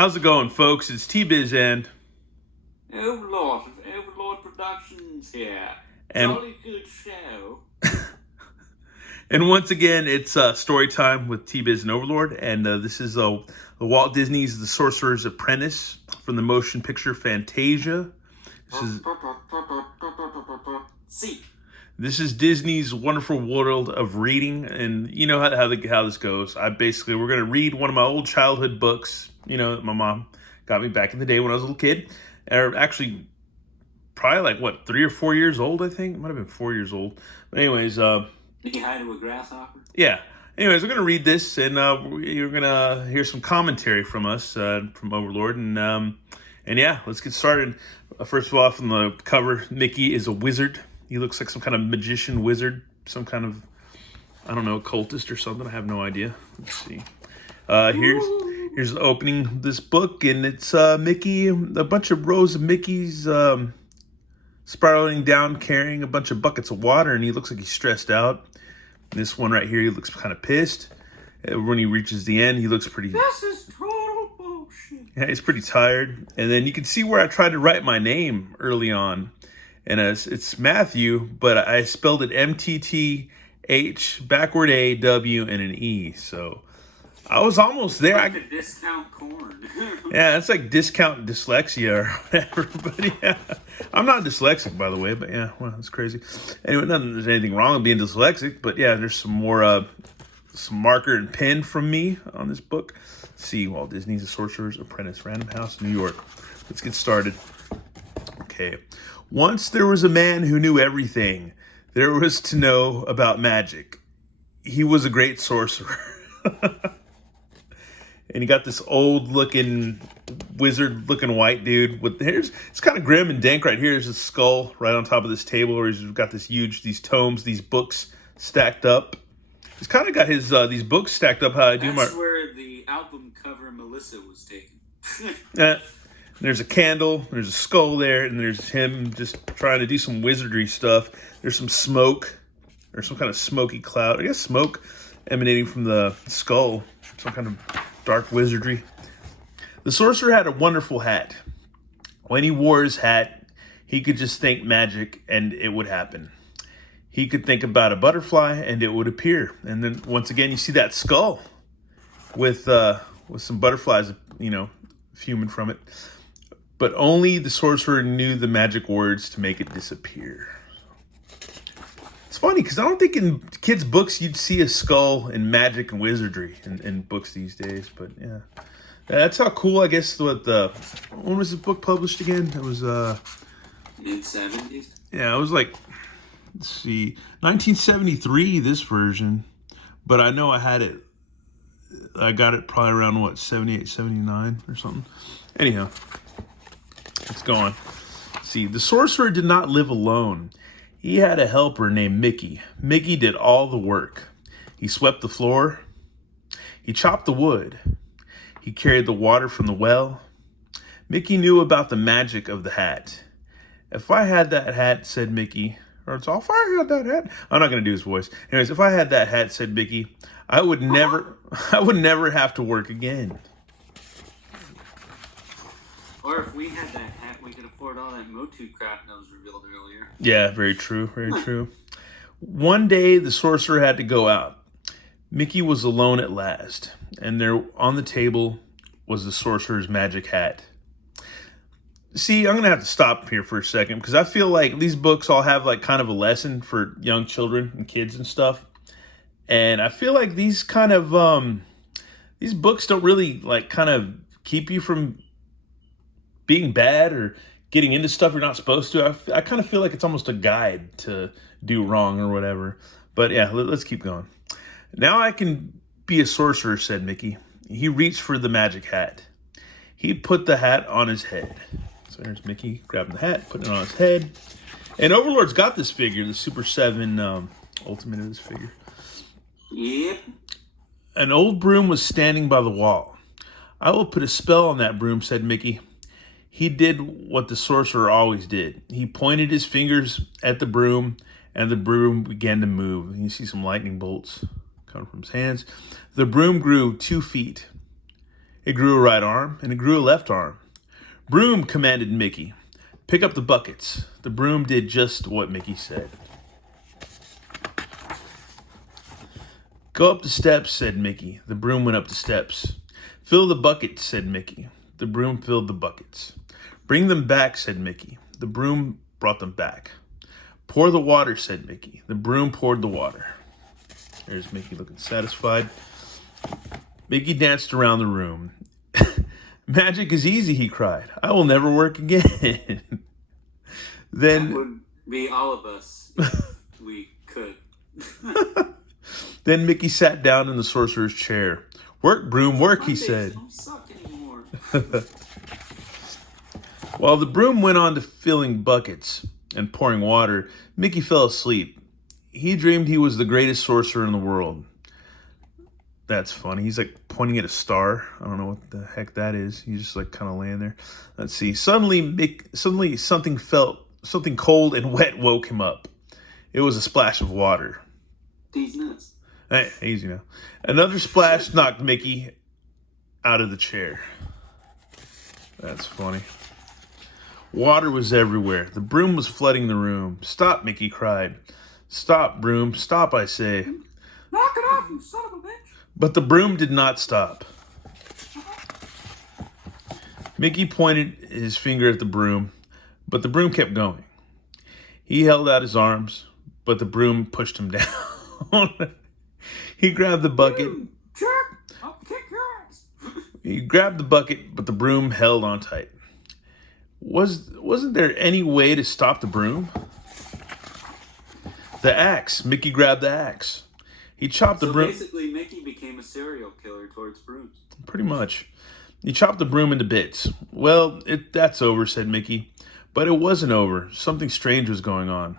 How's it going, folks? It's T-Biz and Overlord of Overlord Productions here. and Jolly good show. and once again, it's story time with T-Biz and Overlord, and this is the Walt Disney's The Sorcerer's Apprentice from the motion picture Fantasia. See. This is Disney's wonderful world of reading, and you know how this goes. We're gonna read one of my old childhood books. You know, that my mom got me back in the day when I was a little kid, or actually, probably like what 3 or 4 years old. I think it might have been 4 years old. But anyways, Knee high to a grasshopper. yeah. Anyways, we're gonna read this, and you're gonna hear some commentary from us from Overlord, and yeah, let's get started. First of all, from the cover, Mickey is a wizard. He looks like some kind of magician wizard, some kind of, I don't know, occultist or something. I have no idea. Let's see. Here's the opening of this book, and it's Mickey, a bunch of rows of Mickeys spiraling down, carrying a bunch of buckets of water, and he looks like he's stressed out. This one right here, he looks kind of pissed. When he reaches the end, he looks pretty... This is total bullshit. Yeah, he's pretty tired. And then you can see where I tried to write my name early on. And it's Matthew, but I spelled it M-T-T-H, backward A, W, and an E. So I was almost there. Like a discount corn. Yeah, it's like discount dyslexia or whatever. But yeah, I'm not dyslexic, by the way. But yeah, well, that's crazy. Anyway, there's anything wrong with being dyslexic. But yeah, there's some more, some marker and pen from me on this book. Let's see, Walt Disney's The Sorcerer's Apprentice, Random House, New York. Let's get started. Okay. Once there was a man who knew everything there was to know about magic. He was a great sorcerer. And he got this old-looking, wizard-looking white dude with hairs. It's kind of grim and dank right here. There's a skull right on top of this table where he's got these tomes, these books stacked up. He's kind of got his these books stacked up how I do my... That's where the album cover Melissa was taken. There's a candle, there's a skull there, and there's him just trying to do some wizardry stuff. There's some smoke, or some kind of smoky cloud. I guess smoke emanating from the skull. Some kind of dark wizardry. The sorcerer had a wonderful hat. When he wore his hat, he could just think magic and it would happen. He could think about a butterfly and it would appear. And then once again, you see that skull with some butterflies, you know, fuming from it. But only the sorcerer knew the magic words to make it disappear. It's funny, because I don't think in kids' books you'd see a skull in magic and wizardry in books these days. But yeah, that's how cool, I guess, when was this book published again? It was... mid-70s? Yeah, it was like, let's see, 1973, this version. But I know I got it probably around, what, 78, 79 or something. Anyhow. Let's go on. See, the sorcerer did not live alone. He had a helper named Mickey. Mickey did all the work. He swept the floor. He chopped the wood. He carried the water from the well. Mickey knew about the magic of the hat. If I had that hat, said Mickey, or it's all, if I had that hat, I'm not going to do his voice. Anyways, if I had that hat, said Mickey, I would never have to work again. Or if we had that hat, we could afford all that Motu crap that was revealed earlier. Yeah, very true, very true. One day, the sorcerer had to go out. Mickey was alone at last, and there on the table was the sorcerer's magic hat. See, I'm going to have to stop here for a second, because I feel like these books all have like kind of a lesson for young children and kids and stuff. And I feel like these kind of, these books don't really like kind of keep you from being bad or getting into stuff you're not supposed to. I kind of feel like it's almost a guide to do wrong or whatever. But yeah, let's keep going. Now I can be a sorcerer, said Mickey. He reached for the magic hat. He put the hat on his head. So there's Mickey grabbing the hat, putting it on his head. And Overlord's got this figure, the Super 7 Ultimate of this figure. Yep. An old broom was standing by the wall. I will put a spell on that broom, said Mickey. He did what the sorcerer always did. He pointed his fingers at the broom, and the broom began to move. You see some lightning bolts coming from his hands. The broom grew 2 feet. It grew a right arm, and it grew a left arm. Broom, commanded Mickey. Pick up the buckets. The broom did just what Mickey said. Go up the steps, said Mickey. The broom went up the steps. Fill the buckets, said Mickey. The broom filled the buckets. Bring them back, said Mickey. The broom brought them back. Pour the water, said Mickey. The broom poured the water. There's Mickey looking satisfied. Mickey danced around the room. Magic is easy, he cried. I will never work again. Then that would be all of us if we could. Then Mickey sat down in the sorcerer's chair. Work, broom, work, he said. Don't suck anymore. While the broom went on to filling buckets and pouring water, Mickey fell asleep. He dreamed he was the greatest sorcerer in the world. That's funny. He's like pointing at a star. I don't know what the heck that is. He's just like kind of laying there. Let's see. Suddenly something cold and wet woke him up. It was a splash of water. These nuts. Hey, easy now. Another splash knocked Mickey out of the chair. That's funny. Water was everywhere. The broom was flooding the room. Stop, Mickey cried. Stop, broom. Stop, I say. Knock it off, you son of a bitch. But the broom did not stop. Mickey pointed his finger at the broom, but the broom kept going. He held out his arms, but the broom pushed him down. He grabbed the bucket. You jerk! I'll kick your ass. He grabbed the bucket, but the broom held on tight. Wasn't there any way to stop the broom? The axe. Mickey grabbed the axe. He chopped the broom. Basically, Mickey became a serial killer towards brooms. Pretty much. He chopped the broom into bits. Well, that's over, said Mickey. But it wasn't over. Something strange was going on.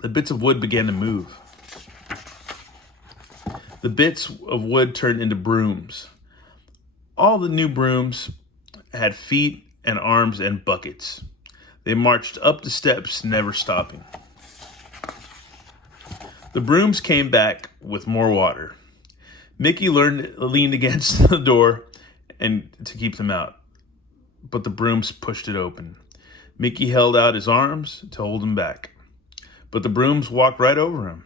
The bits of wood began to move. The bits of wood turned into brooms. All the new brooms had feet and arms and buckets. They marched up the steps, never stopping. The brooms came back with more water. Mickey leaned against the door and to keep them out, but the brooms pushed it open. Mickey held out his arms to hold him back, but the brooms walked right over him.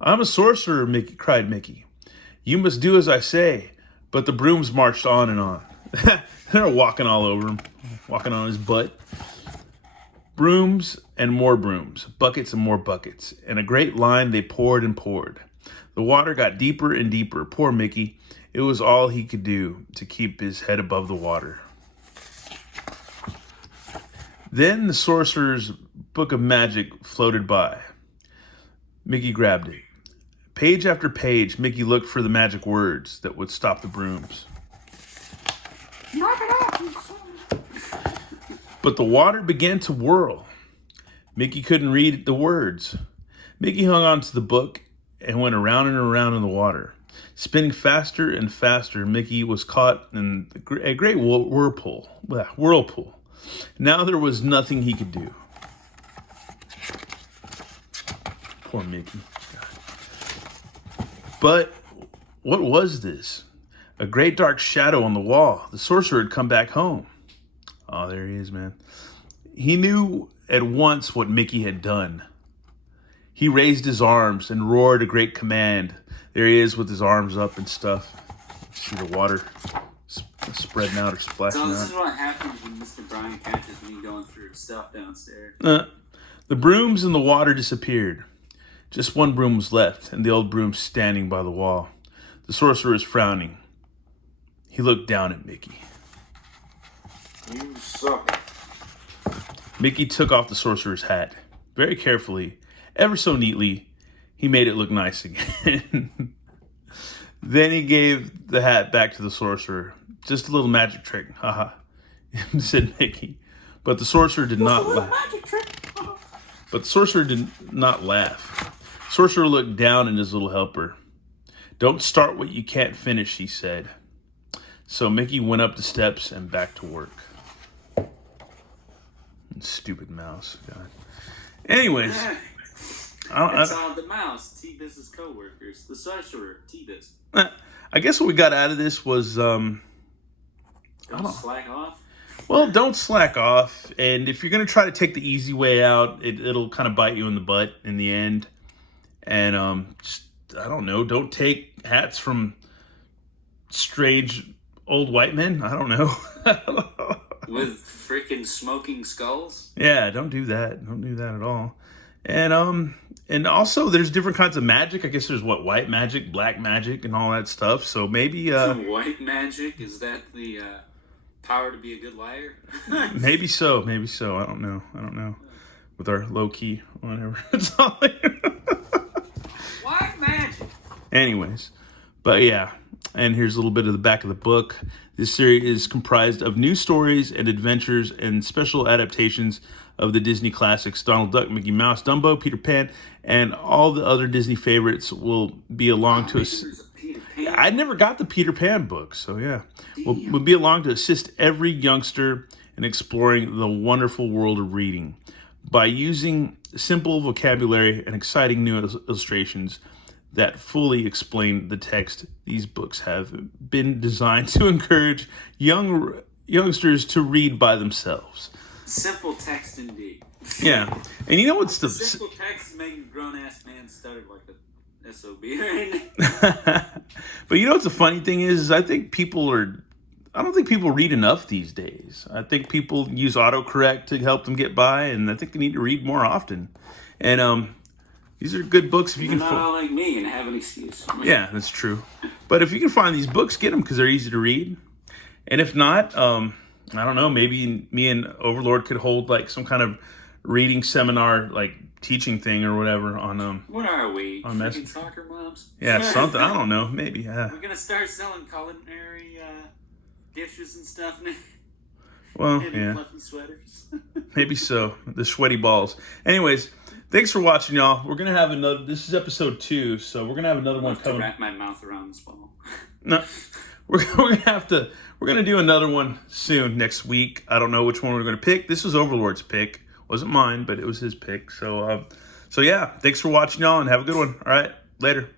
I'm a sorcerer, cried Mickey. You must do as I say. But the brooms marched on and on. They're walking all over him, walking on his butt. Brooms and more brooms, buckets and more buckets. In a great line, they poured and poured. The water got deeper and deeper. Poor Mickey. It was all he could do to keep his head above the water. Then the sorcerer's book of magic floated by. Mickey grabbed it. Page after page, Mickey looked for the magic words that would stop the brooms. Knock it off, you son. But the water began to whirl. Mickey couldn't read the words. Mickey hung on to the book and went around and around in the water. Spinning faster and faster, Mickey was caught in a great whirlpool. Now there was nothing he could do. Poor Mickey. But what was this? A great dark shadow on the wall. The sorcerer had come back home. Oh, there he is, man. He knew at once what Mickey had done. He raised his arms and roared a great command. There he is with his arms up and stuff. See the water spreading out or splashing So this out. is what happens when Mr. Brian catches me going through stuff downstairs. The brooms in the water disappeared. Just one broom was left, and the old broom standing by the wall. The sorcerer is frowning. He looked down at Mickey. You suck. Mickey took off the sorcerer's hat. Very carefully, ever so neatly, he made it look nice again. Then he gave the hat back to the sorcerer. Just a little magic trick, haha, said Mickey. But the sorcerer did not laugh. Magic trick. But the sorcerer did not laugh. Sorcerer looked down at his little helper. Don't start what you can't finish, he said. So Mickey went up the steps and back to work. Stupid mouse, God. Anyways, It's all the mouse, T-Biz's co-workers. The sorcerer, T-Biz. I guess what we got out of this was Don't slack off. Well, don't slack off. And if you're going to try to take the easy way out, it'll kind of bite you in the butt in the end. And just, I don't know, don't take hats from strange old white men. I don't know. With freaking smoking skulls? Yeah, don't do that. Don't do that at all. And also there's different kinds of magic. I guess there's white magic, black magic, and all that stuff. So maybe white magic, is that the power to be a good liar? maybe so. I don't know. With our low key, whatever. It's all White magic. Anyways, but yeah, and here's a little bit of the back of the book. This series is comprised of new stories and adventures and special adaptations of the Disney classics Donald Duck, Mickey Mouse, Dumbo, Peter Pan, and all the other Disney favorites will be along to us. I never got the Peter Pan book, so yeah. We'll be along to assist every youngster in exploring the wonderful world of reading. By using simple vocabulary and exciting new illustrations that fully explain the text, these books have been designed to encourage youngsters to read by themselves. Simple text indeed. Yeah. And you know what's the... Simple text is making a grown-ass man stutter like a SOB right now. But you know what's the funny thing is I don't think people read enough these days. I think people use autocorrect to help them get by, and I think they need to read more often. And these are good books if you can. Not all like me and have an excuse. Yeah, that's true. But if you can find these books, get them because they're easy to read. And if not, I don't know. Maybe me and Overlord could hold like some kind of reading seminar, like teaching thing or whatever on What are we? On freaking soccer moms? Yeah, something. I don't know. Maybe. Yeah. We're gonna start selling culinary dishes and stuff now. Well, Maybe yeah. fluffy sweaters. Maybe so. The sweaty balls. Anyways, thanks for watching, y'all. We're gonna have another. This is episode 2, so we're gonna have another one coming. To wrap my mouth around this ball. No, we're gonna do another one soon next week. I don't know which one we're gonna pick. This was Overlord's pick. Wasn't mine, but it was his pick. So yeah. Thanks for watching, y'all, and have a good one. All right, later.